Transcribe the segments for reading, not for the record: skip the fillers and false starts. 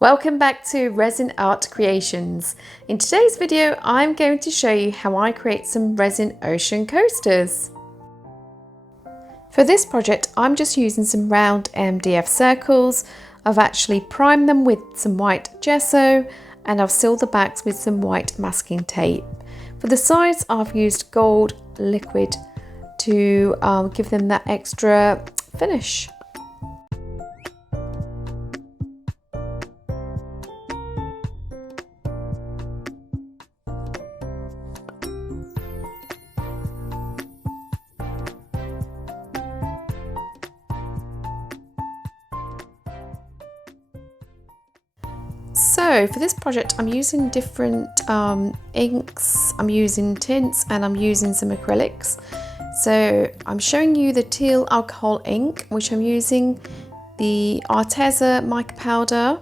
Welcome back to Resin Art Creations. In today's video, I'm going to show you how I create some resin ocean coasters. For this project, I'm just using some round MDF circles. I've actually primed them with some white gesso and I've sealed the backs with some white masking tape. For the sides, I've used gold liquid to give them that extra finish. So for this project, I'm using different inks, I'm using tints and I'm using some acrylics. So I'm showing you the teal alcohol ink, which I'm using, the Arteza mica powder,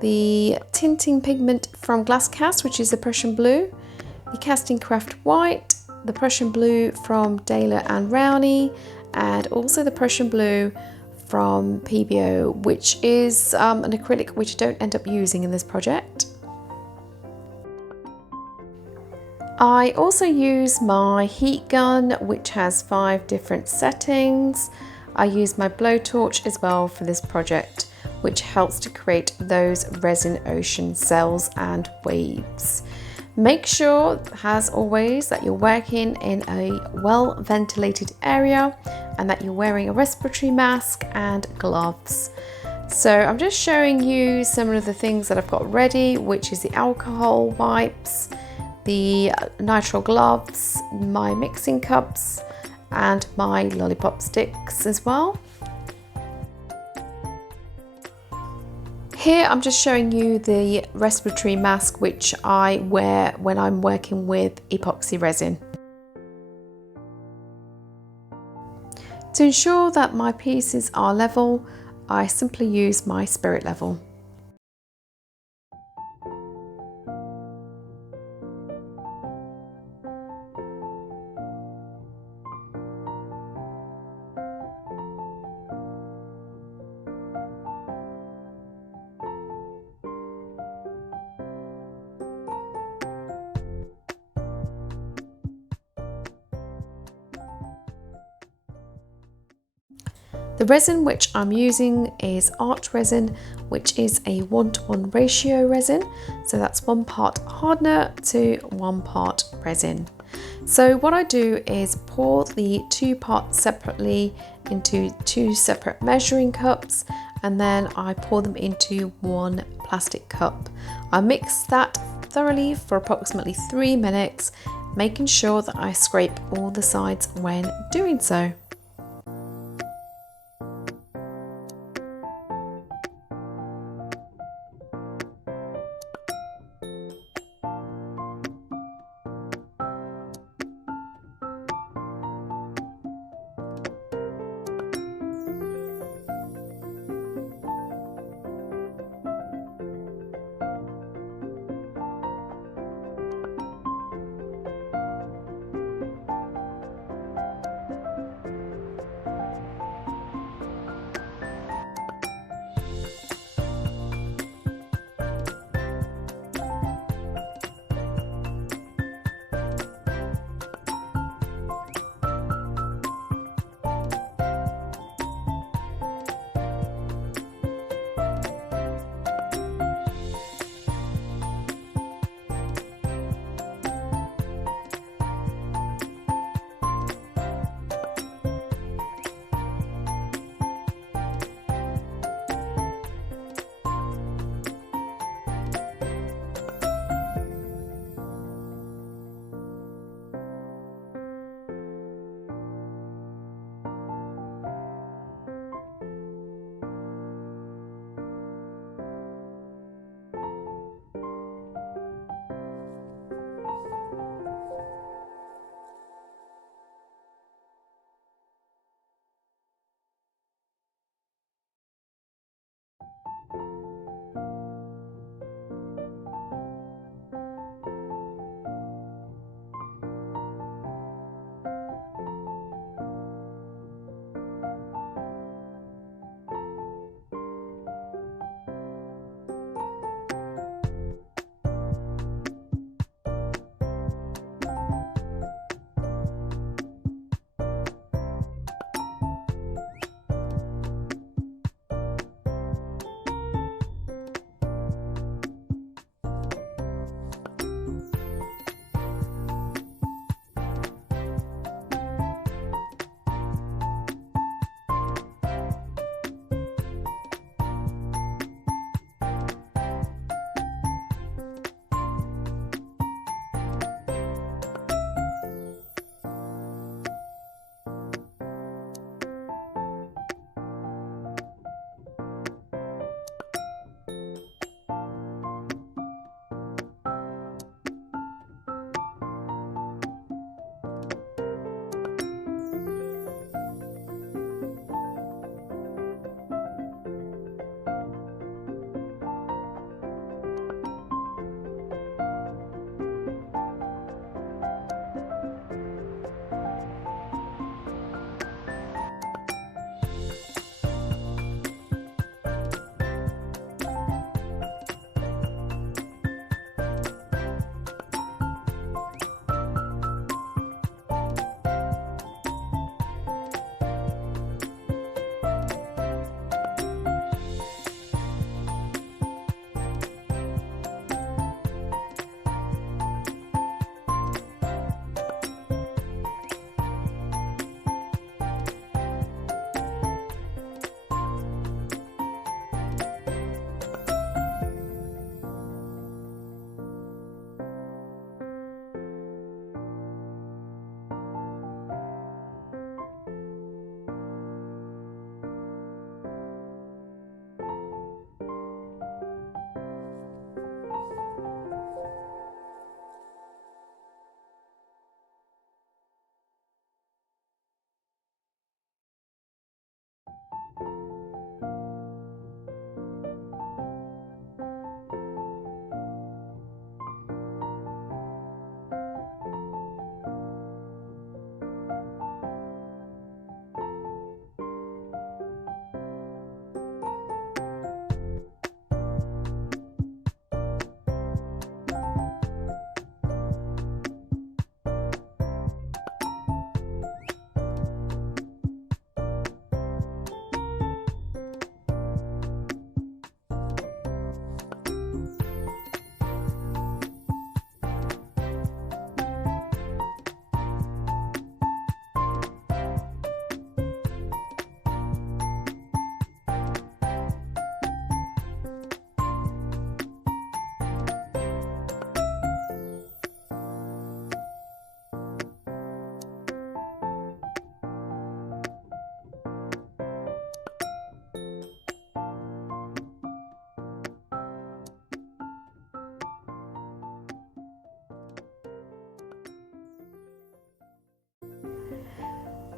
the tinting pigment from Glass Cast, which is the Prussian blue, the Casting Craft white, the Prussian blue from Daler and Rowney, and also the Prussian blue from PBO, which is an acrylic which I don't end up using in this project. I also use my heat gun, which has 5 different settings. I use my blowtorch as well for this project, which helps to create those resin ocean cells and waves. Make sure, as always, that you're working in a well ventilated area and that you're wearing a respiratory mask and gloves. So I'm just showing you some of the things that I've got ready, which is the alcohol wipes, the nitrile gloves, my mixing cups, and my lollipop sticks as well. Here I'm just showing you the respiratory mask which I wear when I'm working with epoxy resin. To ensure that my pieces are level, I simply use my spirit level. The resin which I'm using is art resin, which is a 1:1 ratio resin. So that's 1 part hardener to 1 part resin. So what I do is pour the 2 parts separately into 2 separate measuring cups, and then I pour them into 1 plastic cup. I mix that thoroughly for approximately 3 minutes, making sure that I scrape all the sides when doing so.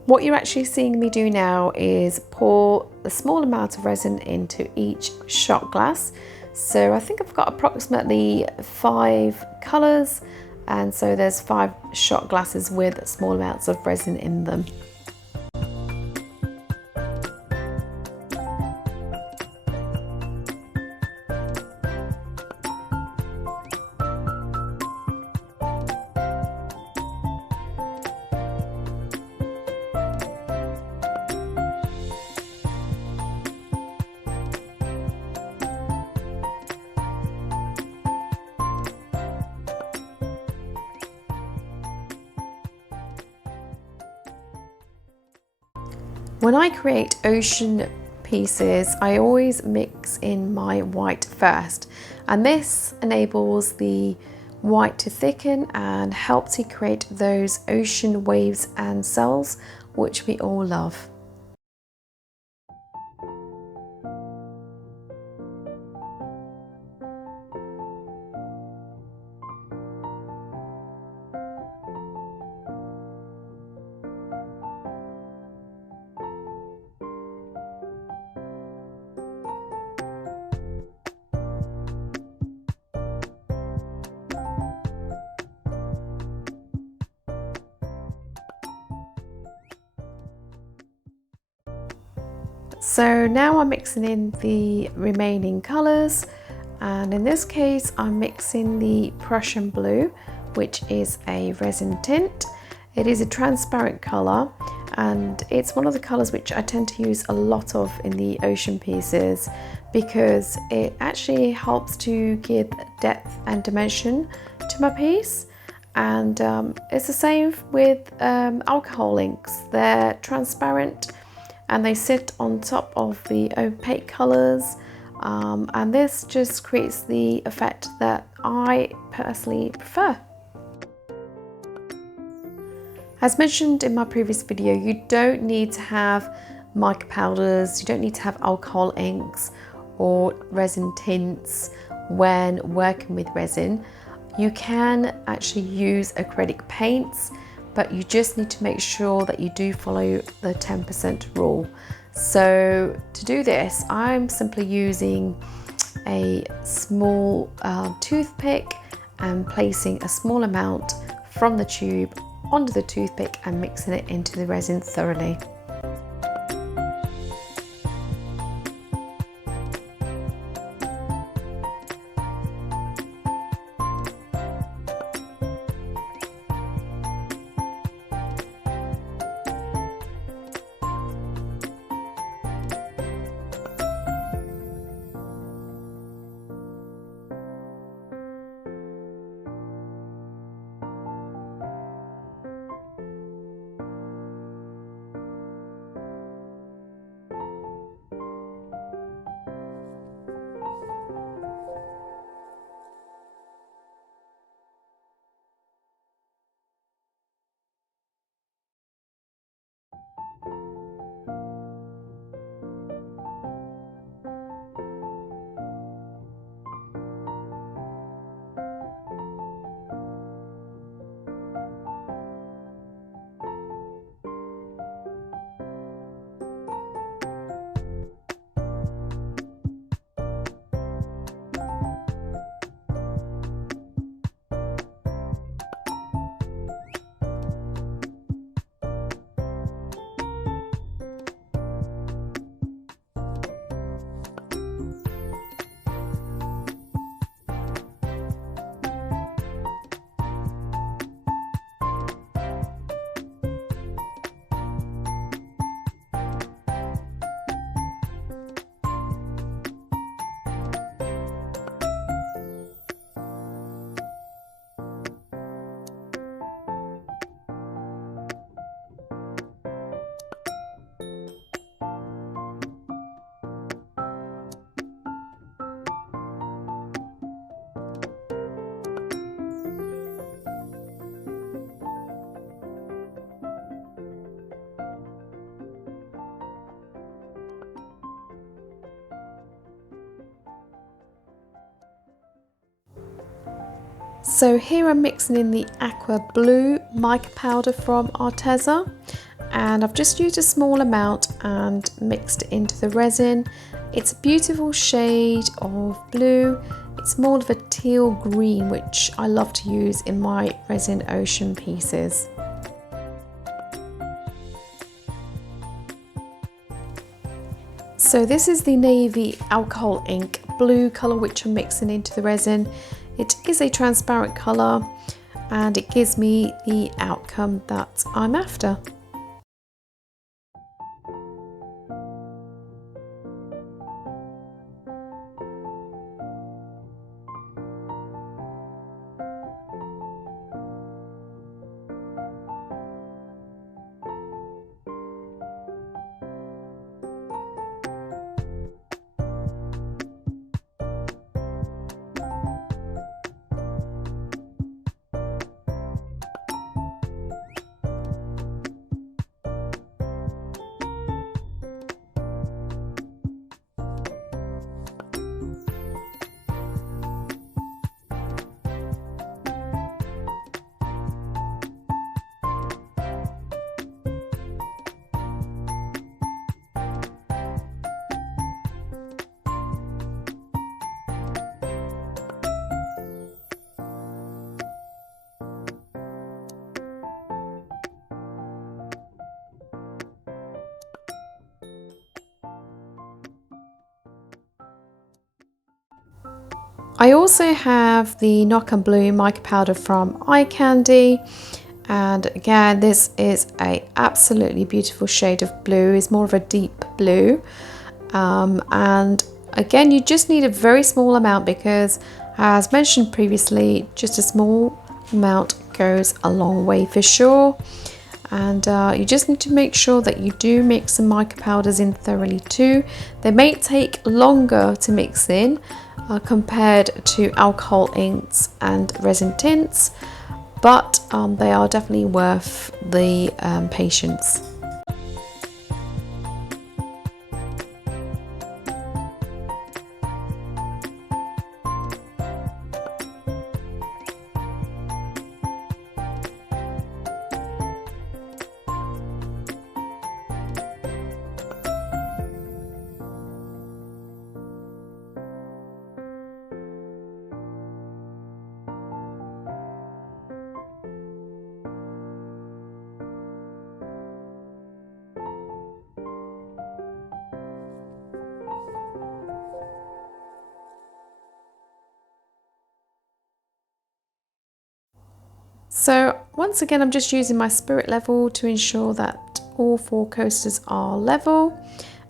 What you're actually seeing me do now is pour a small amount of resin into each shot glass. So I think I've got approximately 5 colours, and so there's 5 shot glasses with small amounts of resin in them. When I create ocean pieces, I always mix in my white first, and this enables the white to thicken and helps to create those ocean waves and cells which we all love. So now I'm mixing in the remaining colours, and in this case I'm mixing the Prussian blue, which is a resin tint. It is a transparent colour, and it's one of the colours which I tend to use a lot of in the ocean pieces because it actually helps to give depth and dimension to my piece. And it's the same with alcohol inks. They're transparent and they sit on top of the opaque colours, and this just creates the effect that I personally prefer. As mentioned in my previous video, you don't need to have mica powders, you don't need to have alcohol inks or resin tints when working with resin. You can actually use acrylic paints, but you just need to make sure that you do follow the 10% rule. So to do this, I'm simply using a small toothpick and placing a small amount from the tube onto the toothpick and mixing it into the resin thoroughly. So here I'm mixing in the aqua blue mica powder from Arteza, and I've just used a small amount and mixed it into the resin. It's a beautiful shade of blue. It's more of a teal green, which I love to use in my resin ocean pieces. So this is the navy alcohol ink blue colour which I'm mixing into the resin. It is a transparent colour and it gives me the outcome that I'm after. I also have the Knock and Blue mica powder from Eye Candy, and again this is a absolutely beautiful shade of blue. It's more of a deep blue, and again you just need a very small amount because, as mentioned previously, just a small amount goes a long way for sure. And you just need to make sure that you do mix the mica powders in thoroughly too. They may take longer to mix in compared to alcohol inks and resin tints, but they are definitely worth the patience. So once again, I'm just using my spirit level to ensure that all 4 coasters are level.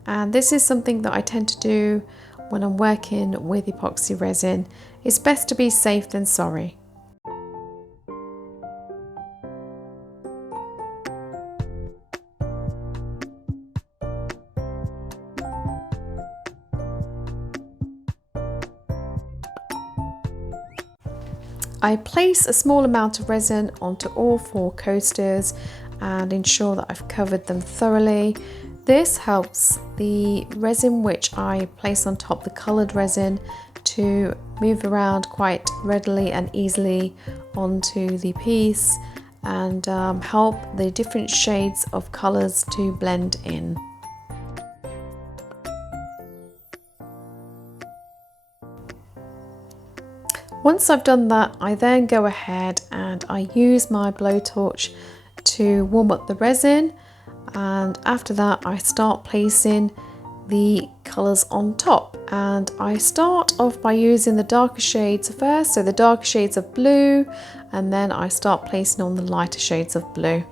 And this is something that I tend to do when I'm working with epoxy resin. It's best to be safe than sorry. I place a small amount of resin onto all 4 coasters and ensure that I've covered them thoroughly. This helps the resin which I place on top, the coloured resin, to move around quite readily and easily onto the piece and help the different shades of colours to blend in. Once I've done that, I then go ahead and I use my blowtorch to warm up the resin, and after that I start placing the colours on top. And I start off by using the darker shades first, so the darker shades of blue, and then I start placing on the lighter shades of blue.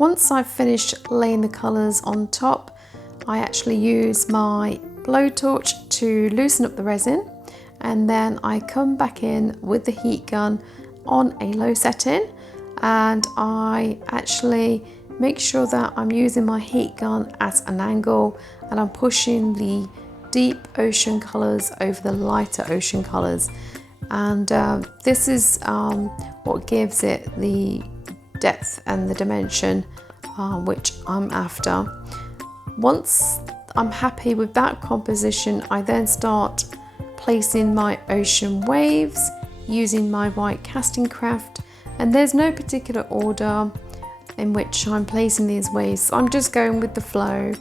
Once I've finished laying the colours on top, I actually use my blowtorch to loosen up the resin, and then I come back in with the heat gun on a low setting, and I actually make sure that I'm using my heat gun at an angle, and I'm pushing the deep ocean colours over the lighter ocean colours, and this is what gives it the depth and the dimension which I'm after. Once I'm happy with that composition, I then start placing my ocean waves using my white casting craft, and there's no particular order in which I'm placing these waves, so I'm just going with the flow.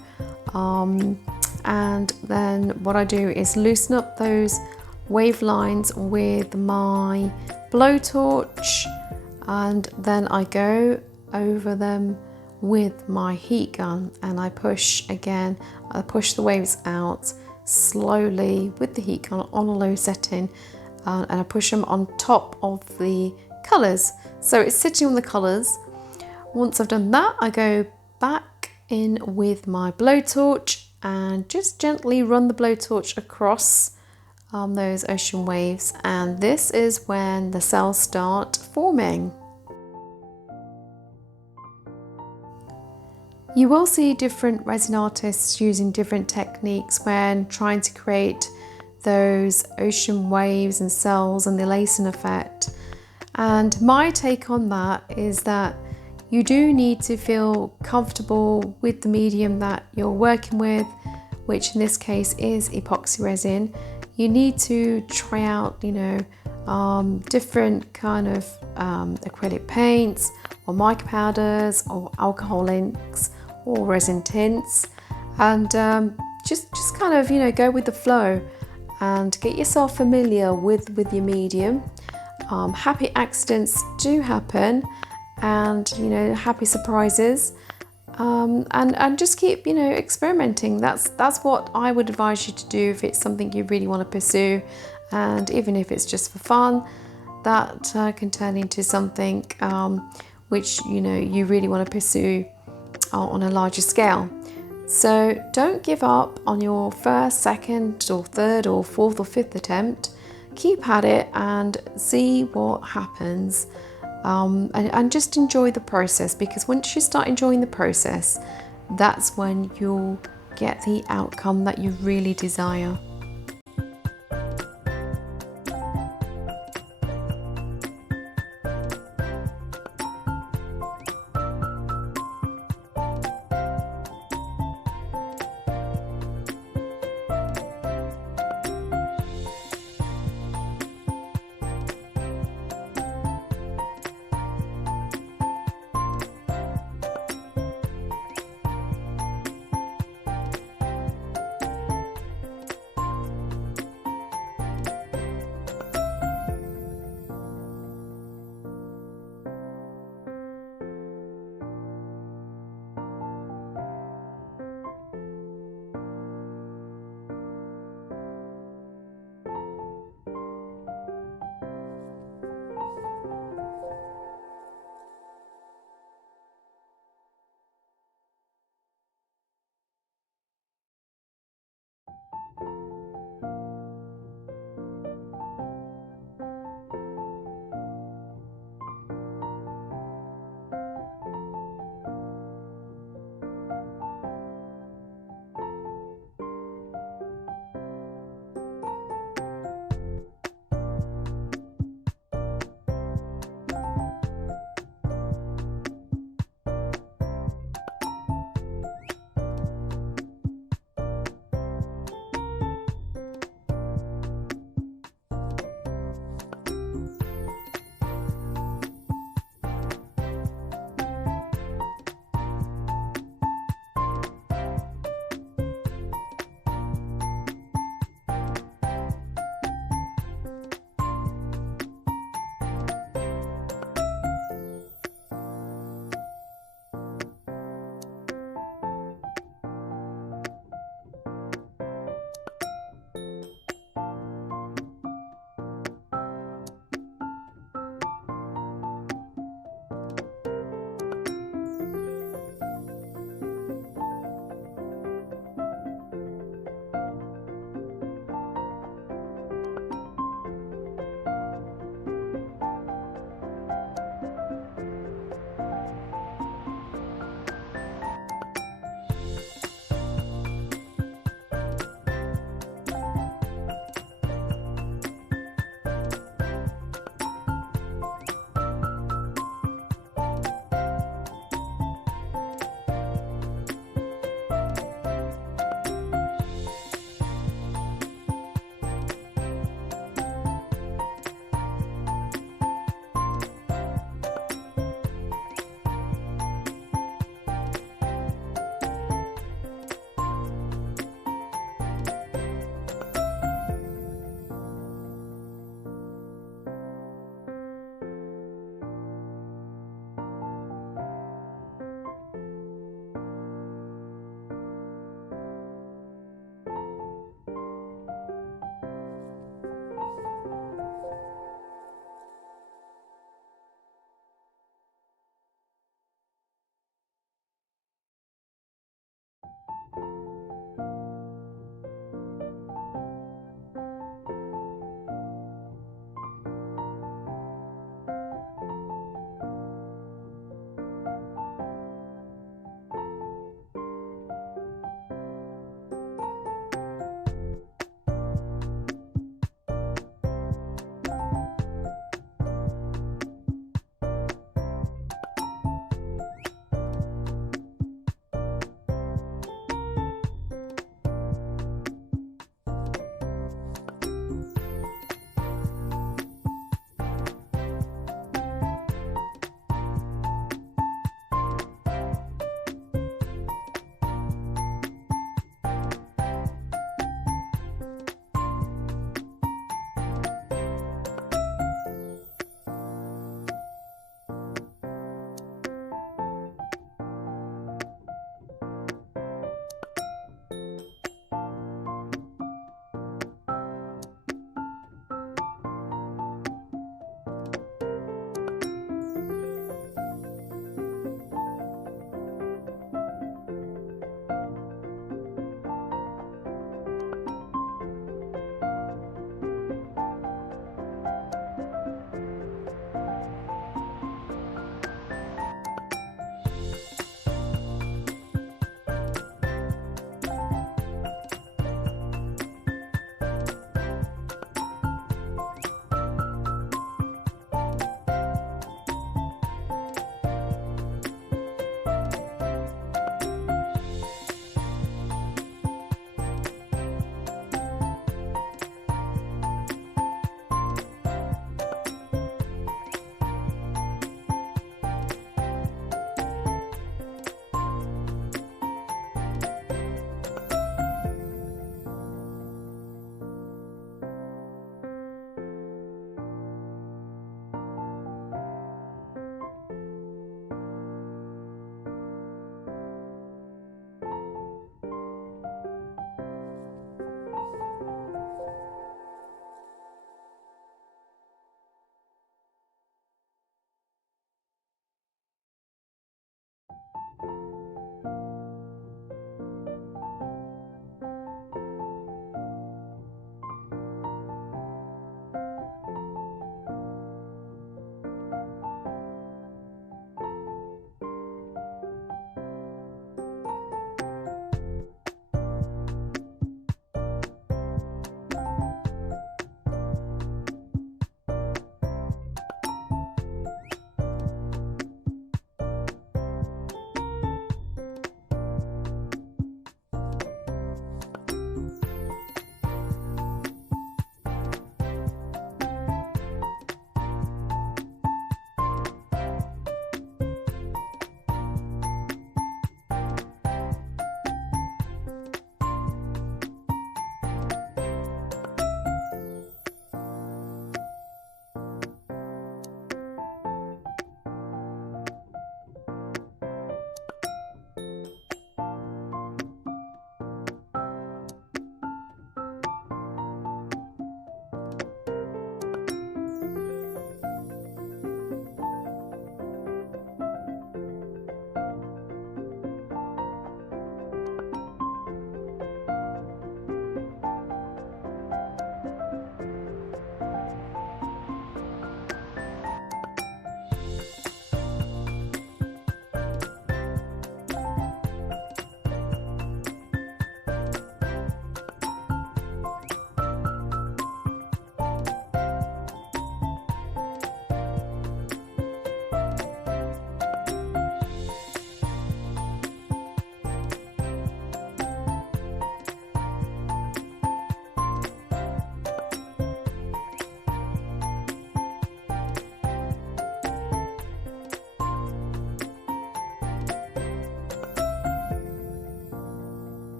And then what I do is loosen up those wave lines with my blowtorch, and then I go over them with my heat gun, and I push the waves out slowly with the heat gun on a low setting, and I push them on top of the colours, so it's sitting on the colours. Once I've done that, I go back in with my blowtorch and just gently run the blowtorch across those ocean waves, and this is when the cells start forming. You will see different resin artists using different techniques when trying to create those ocean waves and cells and the lacing effect, and my take on that is that you do need to feel comfortable with the medium that you're working with, which in this case is epoxy resin. You need to try out, different kind of acrylic paints or mica powders or alcohol inks or resin tints, and just kind of go with the flow and get yourself familiar with your medium. Happy accidents do happen, and happy surprises, and just keep experimenting. That's what I would advise you to do if it's something you really want to pursue, and even if it's just for fun, that can turn into something which you really want to pursue on a larger scale. So don't give up on your first, second or third or fourth or fifth attempt. Keep at it and see what happens, and just enjoy the process, because once you start enjoying the process, that's when you'll get the outcome that you really desire.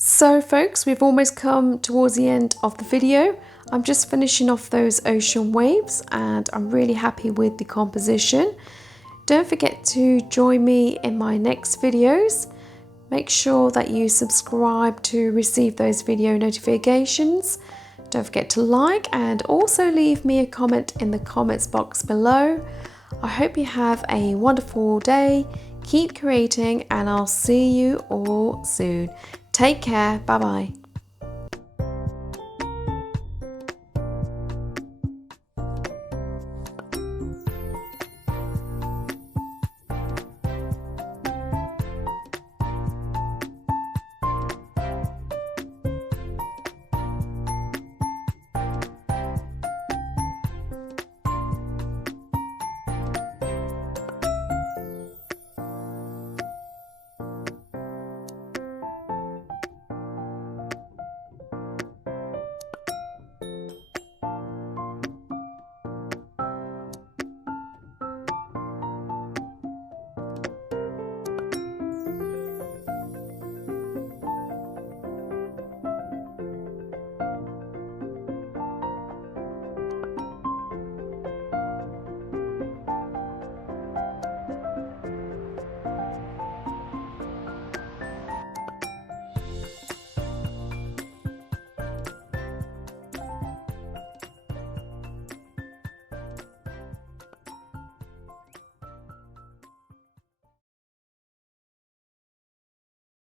So folks, we've almost come towards the end of the video. I'm just finishing off those ocean waves and I'm really happy with the composition. Don't forget to join me in my next videos. Make sure that you subscribe to receive those video notifications. Don't forget to like and also leave me a comment in the comments box below. I hope you have a wonderful day. Keep creating and I'll see you all soon. Take care. Bye bye.